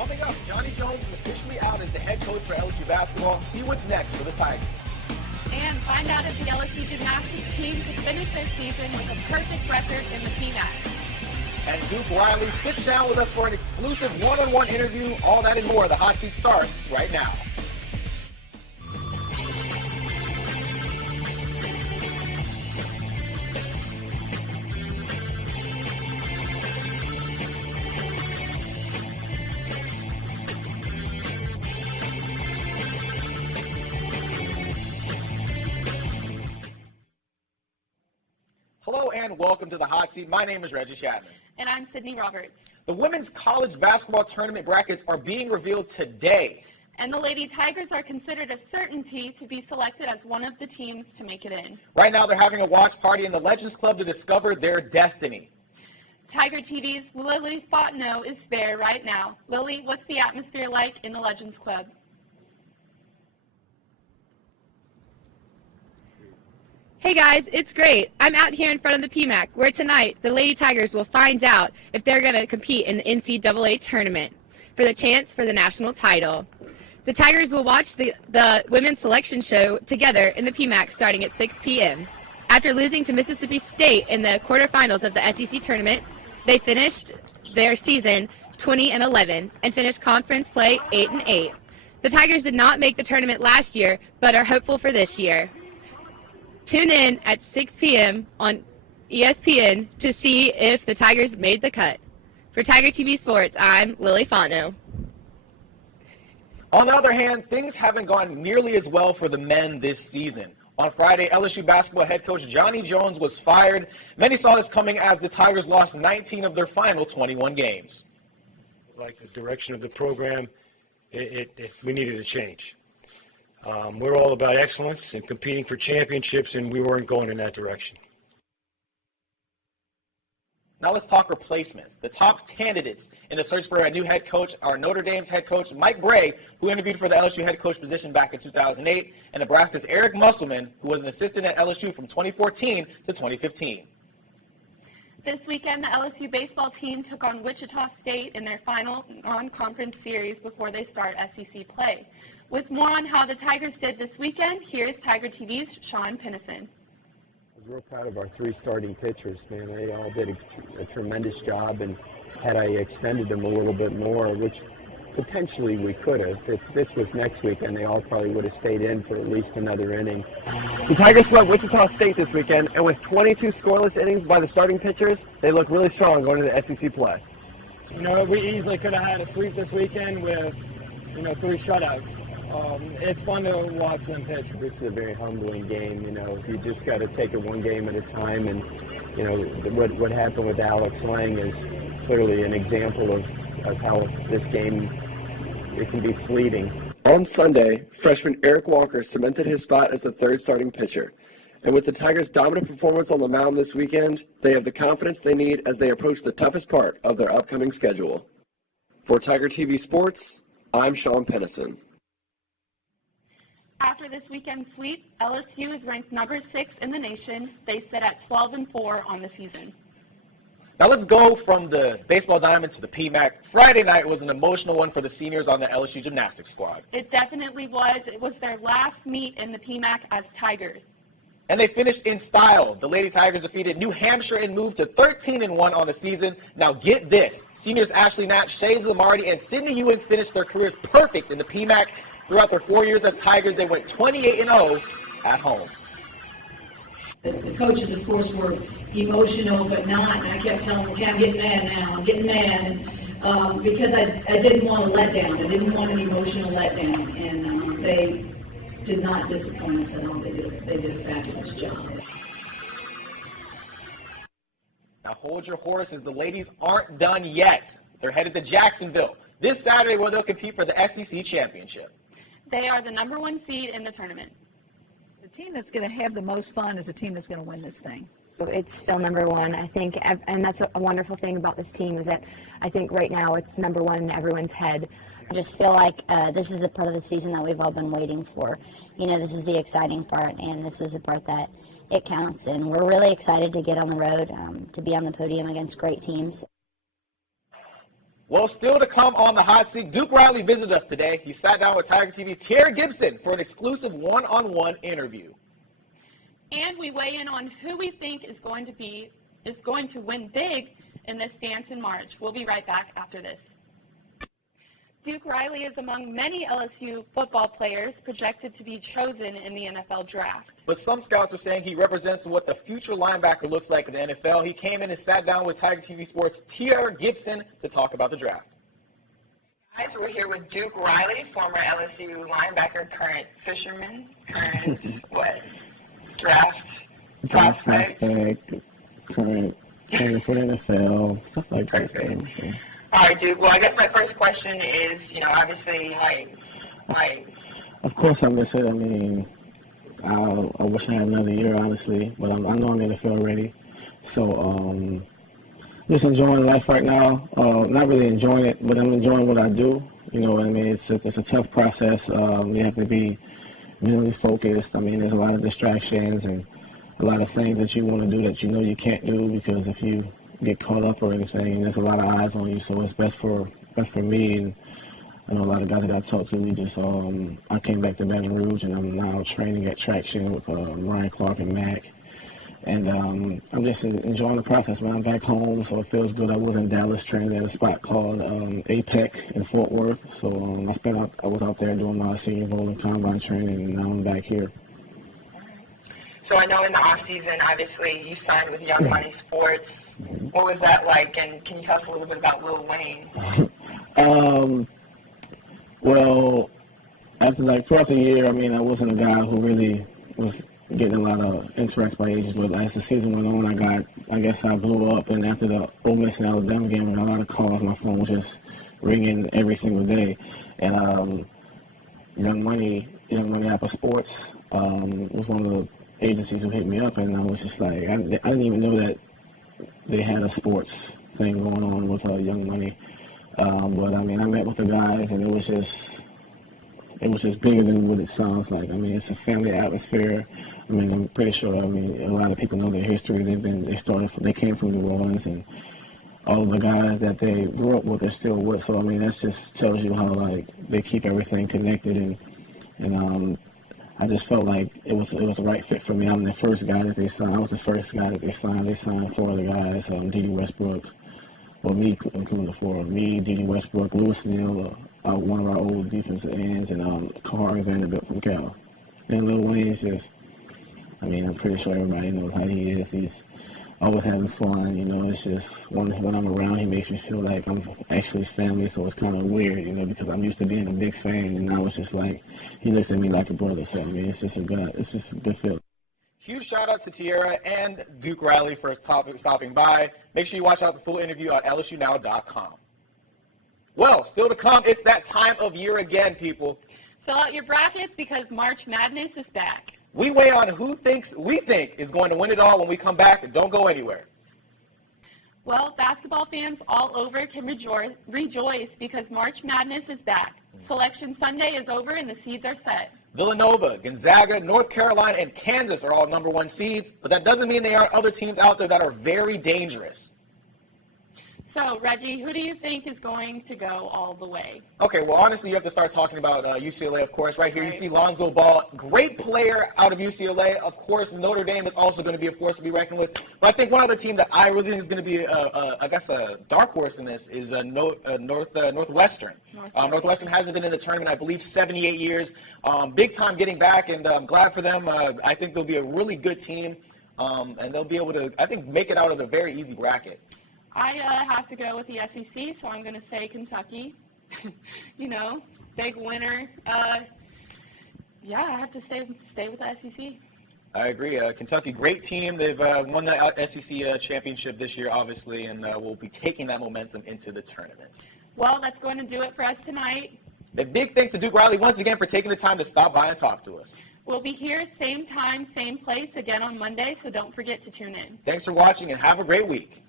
Coming up, Johnny Jones is officially out as the head coach for LSU basketball. See what's next for the Tigers. And find out if the LSU gymnastics team could finish their season with a perfect record in the PMAC. And Duke Riley sits down with us for an exclusive one-on-one interview. All that and more. The Hot Seat starts right now. Hello and welcome to the Hot Seat. My name is Reggie Chapman. And I'm Sydney Roberts. The women's college basketball tournament brackets are being revealed today. And the Lady Tigers are considered a certainty to be selected as one of the teams to make it in. Right now they're having a watch party in the Legends Club to discover their destiny. Tiger TV's Lily Fontenot is there right now. Lily, what's the atmosphere like in the Legends Club? Hey guys, it's great. I'm out here in front of the PMAC, where tonight the Lady Tigers will find out if they're going to compete in the NCAA tournament for the chance for the national title. The Tigers will watch the women's selection show together in the PMAC starting at 6 p.m. After losing to Mississippi State in the quarterfinals of the SEC tournament, they finished their season 20-11 and finished conference play 8-8. The Tigers did not make the tournament last year, but are hopeful for this year. Tune in at 6 p.m. on ESPN to see if the Tigers made the cut. For Tiger TV Sports, I'm Lily Fontenot. On the other hand, things haven't gone nearly as well for the men this season. On Friday, LSU basketball head coach Johnny Jones was fired. Many saw this coming as the Tigers lost 19 of their final 21 games. It was like the direction of the program, we needed a change. We're all about excellence and competing for championships, and we weren't going in that direction. Now let's talk replacements. The top candidates in the search for a new head coach are Notre Dame's head coach Mike Bray, who interviewed for the LSU head coach position back in 2008, and Nebraska's Eric Musselman, who was an assistant at LSU from 2014 to 2015. This weekend, the LSU baseball team took on Wichita State in their final non-conference series before they start SEC play. With more on how the Tigers did this weekend, here's Tiger TV's Sean Pinnison. I was real proud of our three starting pitchers, man. They all did a tremendous job, and had I extended them a little bit more, which potentially we could have, if this was next weekend, they all probably would have stayed in for at least another inning. The Tigers swept Wichita State this weekend, and with 22 scoreless innings by the starting pitchers, they look really strong going into SEC play. You know, we easily could have had a sweep this weekend with, 3 shutouts. It's fun to watch them pitch. This is a very humbling game. You just got to take it one game at a time. And what happened with Alex Lang is clearly an example of how this game, it can be fleeting. On Sunday, freshman Eric Walker cemented his spot as the third starting pitcher. And with the Tigers' dominant performance on the mound this weekend, they have the confidence they need as they approach the toughest part of their upcoming schedule. For Tiger TV Sports, I'm Sean Pinnison. After this weekend's sweep, LSU is ranked number 6 in the nation. They sit at 12-4 on the season. Now let's go from the baseball diamond to the PMAC. Friday night was an emotional one for the seniors on the LSU gymnastics squad. It definitely was. It was their last meet in the PMAC as Tigers. And they finished in style. The Lady Tigers defeated New Hampshire and moved to 13-1 on the season. Now get this. Seniors Ashley Natt, Shay Zamardi, and Sydney Ewing finished their careers perfect in the PMAC. Throughout their 4 years as Tigers, they went 28-0 at home. The coaches, of course, were emotional, but not. And I kept telling them, okay, I'm getting mad now. I'm getting mad. And, because I didn't want a letdown. I didn't want an emotional letdown. And they did not disappoint us at all. They did a fabulous job. Now hold your horses. The ladies aren't done yet. They're headed to Jacksonville this Saturday where they'll compete for the SEC championship. They are the number 1 seed in the tournament. The team that's going to have the most fun is the team that's going to win this thing. It's still number 1, I think, and that's a wonderful thing about this team is that I think right now it's number 1 in everyone's head. I just feel like this is the part of the season that we've all been waiting for. This is the exciting part, and this is the part that it counts. And we're really excited to get on the road, to be on the podium against great teams. Well, still to come on the hot seat, Duke Riley visited us today. He sat down with Tiger TV's Tierra Gibson for an exclusive one-on-one interview. And we weigh in on who we think is going to win big in this dance in March. We'll be right back after this. Duke Riley is among many LSU football players projected to be chosen in the NFL draft. But some scouts are saying he represents what the future linebacker looks like in the NFL. He came in and sat down with Tiger TV Sports' Tierra Gibson to talk about the draft. Guys, we're here with Duke Riley, former LSU linebacker, current fisherman, current draft prospect. Current playing for the NFL, stuff like that. Perfect. All right, Duke. Well, I guess my first question is, obviously, Of course, I'm gonna say. I mean, I wish I had another year, honestly, but I know I'm in the NFL already. So, just enjoying life right now. Not really enjoying it, but I'm enjoying what I do. You know what I mean? It's a tough process. You have to be mentally focused. I mean, there's a lot of distractions and a lot of things that you want to do that you know you can't do, because if you get caught up or anything, there's a lot of eyes on you. So it's best for me, and I know a lot of guys that I talked to. We just I came back to Baton Rouge, and I'm now training at Traction with Ryan Clark and Mac, and I'm just enjoying the process. Man, I'm back home, so it feels good. I was in Dallas training at a spot called APEC in Fort Worth. So I was out there doing my senior bowl and combine training, and now I'm back here. So I know in the offseason, obviously, you signed with Young Money Sports. What was that like, and can you tell us a little bit about Lil Wayne? Well, throughout the year, I mean, I wasn't a guy who really was getting a lot of interest by agents, but as the season went on, I guess I blew up, and after the Ole Miss and Alabama game, I got a lot of calls. My phone was just ringing every single day, and Young Money Apple Sports was one of the agencies who hit me up, and I was just like, I didn't even know that they had a sports thing going on with Young Money. But I mean, I met with the guys, and it was just bigger than what it sounds like. I mean, it's a family atmosphere. I mean, I'm pretty sure. I mean, a lot of people know their history. They came from New Orleans, and all of the guys that they grew up with are still with. So I mean, that just tells you how they keep everything connected, and I just felt like it was the right fit for me. I'm the first guy that they signed. I was the first guy that they signed. They signed 4 other guys, D.D. Westbrook, well, me, including the 4. Me, D.D. Westbrook, Lewis Neal, one of our old defensive ends, and Carr Vanderbilt from Cal. And Lil Wayne's just, I mean, I'm pretty sure everybody knows how he is. He's always having fun, it's just when I'm around, he makes me feel like I'm actually family, so it's kind of weird, because I'm used to being a big fan, and now it's just like, he looks at me like a brother, so I mean, it's just a good feeling. Huge shout out to Tierra and Duke Riley for stopping by. Make sure you watch out the full interview at lsunow.com. Well, still to come, it's that time of year again, people. Fill out your brackets because March Madness is back. We weigh on who we think is going to win it all when we come back, and don't go anywhere. Well, basketball fans all over can rejoice because March Madness is back. Selection Sunday is over and the seeds are set. Villanova, Gonzaga, North Carolina, and Kansas are all number 1 seeds, but that doesn't mean there aren't other teams out there that are very dangerous. So, Reggie, who do you think is going to go all the way? Okay, well, honestly, you have to start talking about UCLA, of course. Right here, you see Lonzo Ball, great player out of UCLA. Of course, Notre Dame is also going to be a force to be reckoned with. But I think one other team that I really think is going to be, a dark horse in this is Northwestern. Northwestern hasn't been in the tournament, I believe, 78 years. Big time getting back, and I'm glad for them. I think they'll be a really good team, and they'll be able to, I think, make it out of a very easy bracket. I have to go with the SEC, so I'm going to say Kentucky. Big winner. I have to stay with the SEC. I agree. Kentucky, great team. They've won the SEC championship this year, obviously, and will be taking that momentum into the tournament. Well, that's going to do it for us tonight. A big thanks to Duke Riley once again for taking the time to stop by and talk to us. We'll be here same time, same place again on Monday, so don't forget to tune in. Thanks for watching, and have a great week.